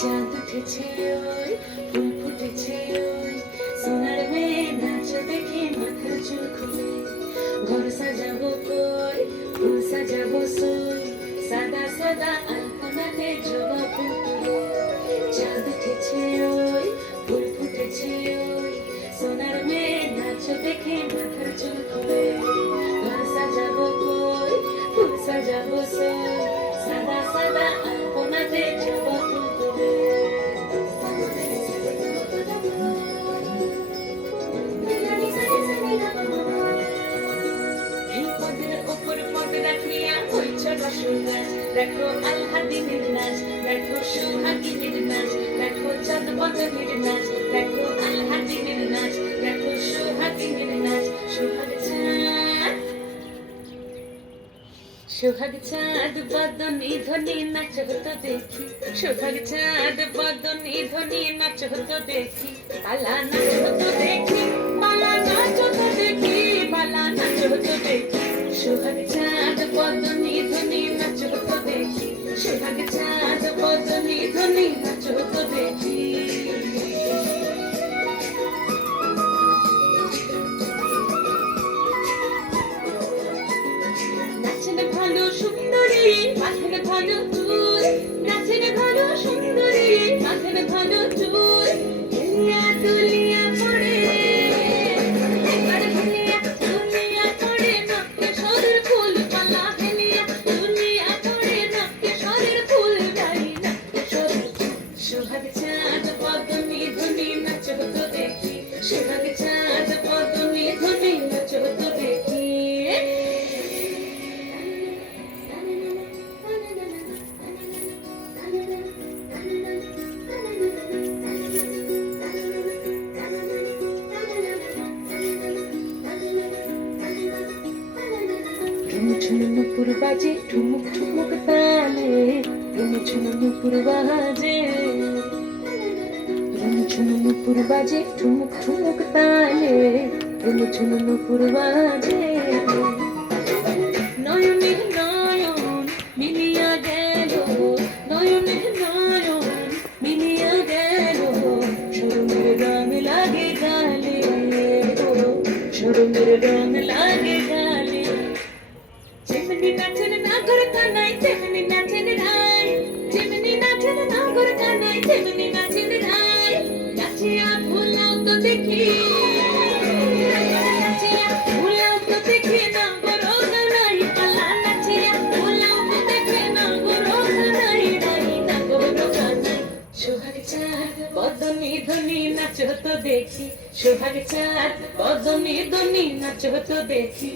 চাঁদ উঠেছে ওই ফুল ফুটেছে ওই সোনার মেয়ে নাচ দেখে মাথার চুল খুলে ঘর সাজাবো কই ফুল সাজাবো সই সাদা সাদা আলপনাতে জবা ফুল তুলে চাঁদ উঠেছে ওই ফুল ফুটেছে ওই সোনার মেয়ে নাচ দেখে মাথার চুল খুলে ঘর সাজাবো কই ফুল সাজাবো সই সাদা সাদা আলপনাতে জবা ফুল তুলে দেখো আল্লাদিনের নাচ দেখো সোহাগিনীর নাচ দেখো চাঁদ বদনের নাচ দেখো আল্লাদিনের নাচ দেখো সোহাগিনীর নাচ সোহাগ চাঁদ বদনী ধ্বনি নাচ হতো দেখি সোহাগ চাঁদ বদনী ধ্বনি নাচ হতো দেখি পালা নাচ হতো দেখি পালা নাচ হতো দেখি পালা নাচ হতো দেখি সোহাগ চাঁদ বদনী ধ্বনি নাচ হতো দেখি সোহাগ চাঁদ বদনী ধ্বনি নাচ হতো দেখি নাচেন ভালো সুন্দরী মাথের ভালো চুল নাচেন ভালো সুন্দরী মাথের ভালো চুল হেলিয়া দুলিয়া পড়ে একবার হেলিয়া দুলিয়া পড়ে নক্কে সরের ফুল পালা হেলিয়া দুলিয়া পড়ে নক্কে সরের ফুল বাড়ি নক্কে সরের সোহাগ চাঁদ বদনী ধ্বনি নাচ হতো দেখি সোহাগ চাঁদ বদনী ধ্বনি নাচ হতো দেখি ঝুমঝুম নুপুর বাজে ঠুমুক ঠুমুক তালে ঝুমঝুম নুপুর বাজে ঝুমঝুম নুপুর বাজে ঠুমুক ঠুমুক তালে ঝুমঝুম নুপুর বাজে নয়নে নয়ন মিলিয়া গেল নয়নে নয়ন মিলিয়া গেল শরমের রং লাগে গালে শরমের রং লাগে গালে যেমনি নাচেন নাগর কানাই তেমনি নাচেন রাই যেমনি নাচেন নাগর কানাই তেমনি নাচেন রাই নাচিয়া ভুলাও তো দেখি নাচিয়া ভুলাও তো দেখি নাগর কানাই পালা নাচিয়া ভুলাও তো দেখি নাগর কানাই রাই নাগর কানাই সোহাগ চাঁদ বদনী ধ্বনি নাচ হতো দেখি সোহাগ চাঁদ বদনী ধ্বনি নাচ হতো দেখি